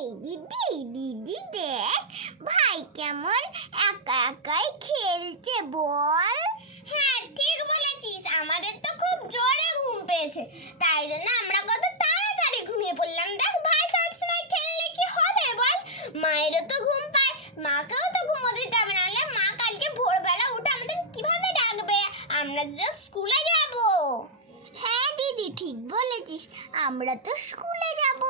দিদি দিদি দেখ, ভাই কেমন একা একাই খেলছে, বল। হ্যাঁ ঠিক বলেছিস, আমাদের তো খুব জোরে ঘুম পেয়েছে, তাই জন্য আমরা কত তাড়াতাড়ি ঘুমিয়ে পড়লাম। দেখ, ভাই সবসময় খেললে কি হবে, বল? মায়েরও তো ঘুম পায়, মাকেও তো ঘুমোতে দিতে হবে নাহলে মা কালকে ভোরবেলা উঠে আমাদের কীভাবে ডাকবে? আমরা যে স্কুলে যাব। হ্যাঁ দিদি, ঠিক বলেছিস, আমরা তো স্কুলে যাব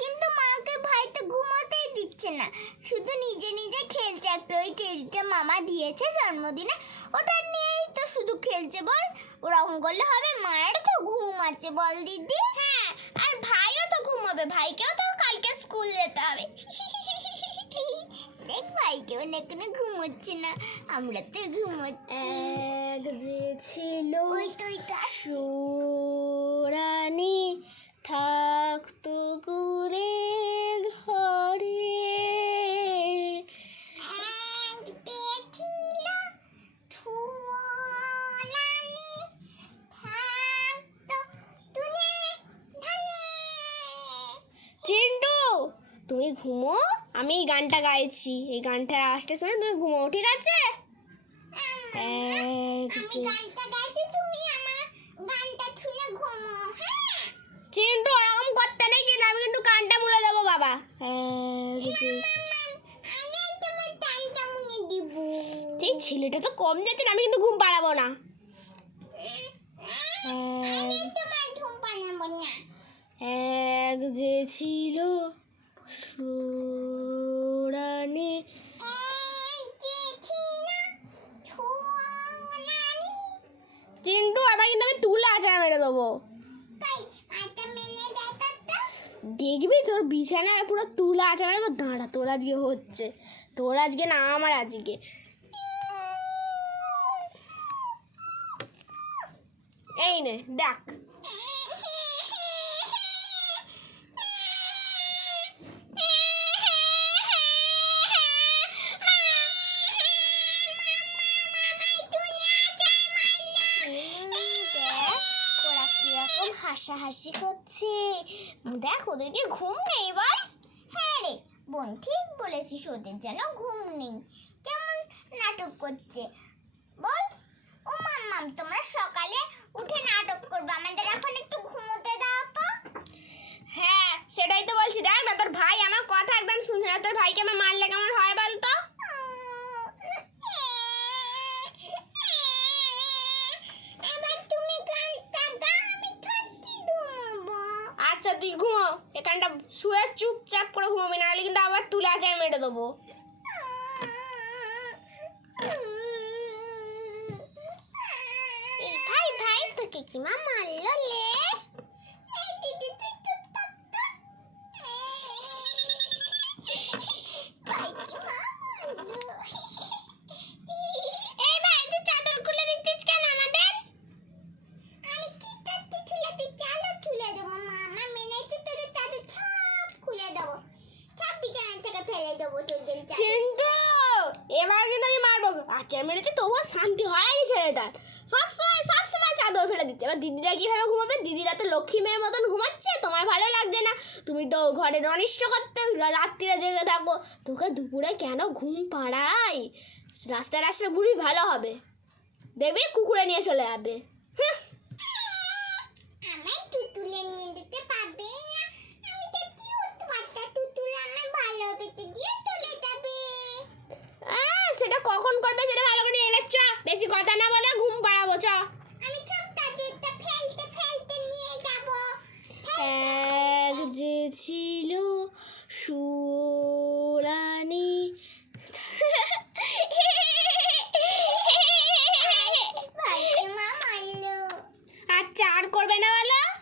কিন্তু মাকে ভাই তো ঘুমোতেই দিচ্ছে না শুধু নিজে নিজে খেলছে একটা ওই টেডিটা মামা দিয়েছে জন্মদিনে। ওটা নিয়েই তো শুধু খেলছে বল। ওরকম করলে হবে মায়ের তো ঘুম আছে বল দিদি। হ্যাঁ আর ভাইও তো ঘুমাবে। ভাইকেও তো কালকে স্কুল যেতে হবে। দেখ ভাইকেও না এখনও ঘুমোচ্ছে না। আমরা তো ঘুমোচ্ছি তুমি ঘুমো? আমি এই গানটা গাইছি। এই গানটার আসতে শুনে তুমি ঘুমো ঠিক আছে? এক আমি যে গানটা গাইতে তুমি আমার গানটা শুনে ঘুমো হ্যাঁ? চিন্টু ওরকম করতে নেই কিন্তু আমি কিন্তু গানটা মুড়ে দেবো বাবা। গানটা এই ছেলেটা তো কম যাচ্ছে আমি কিন্তু ঘুম পাড়াবো না। এক যে ছিল সুরানি চিন্টু, আবার কিন্তু আমি তুলে আচার মেরে দেবো। দেখবি তোর বিছানায় পুরো তুলা আচার মেরে। দাঁড়া, তোর আজকে হচ্ছে। তোর আজকে না, আমার আজকে। এই নে, দেখ। ওরা কীরকম হাসাহাসি করছে। দেখ ওদেরকে ঘুম নেই বল? হ্যাঁ রে, বোন, ঠিক বলেছিস, ওদের যেন ঘুম নেই। কেমন নাটক করছে? বল। ও মাম্মাম তোমরা সকালে উঠে নাটক করবে, আমাদের এখন একটু ঘুমোতে দাও তো। হ্যাঁ সেটাই তো বলছি। দেখ না, তোর ভাই আমার কথা একদম শুনছে না, তোর ভাইকে আমার মারলে কেমন হয় বলতো এবার তুমি গানটা গাও আমি সত্যি ঘুমোবো আচ্ছা তুই ঘুমো এখানটা শুয়ে চুপচাপ করে ঘুমাবি, নাহলে কিন্তু আবার তুলে আচার মেরে দেবো। ভাই ভাই, তোকে কি মা মারলো লে? আচার মেরেছে, তবুও শান্তি হয়নি ছেলেটার। সব সময় সব সময় চাদর ফেলে দিচ্ছে। এবার দিদিরা কীভাবে ঘুমাবে? দিদিরা তো লক্ষ্মী মেয়ের মতন ঘুমাচ্ছে, তোমার ভালো লাগছে না। তুমি তো ঘরের অনিষ্ট করতে, রাত্রিরে জেগে থাকো। তোকে দুপুরে কেন ঘুম পাড়াই? রাস্তায় রাস্তায় ঘুরবি, ভালো হবে। দেখবি কুকুরে নিয়ে চলে যাবে। হুঁ। আমায় টুটুলে নিয়ে যেতে পারবে? করবে না বলো?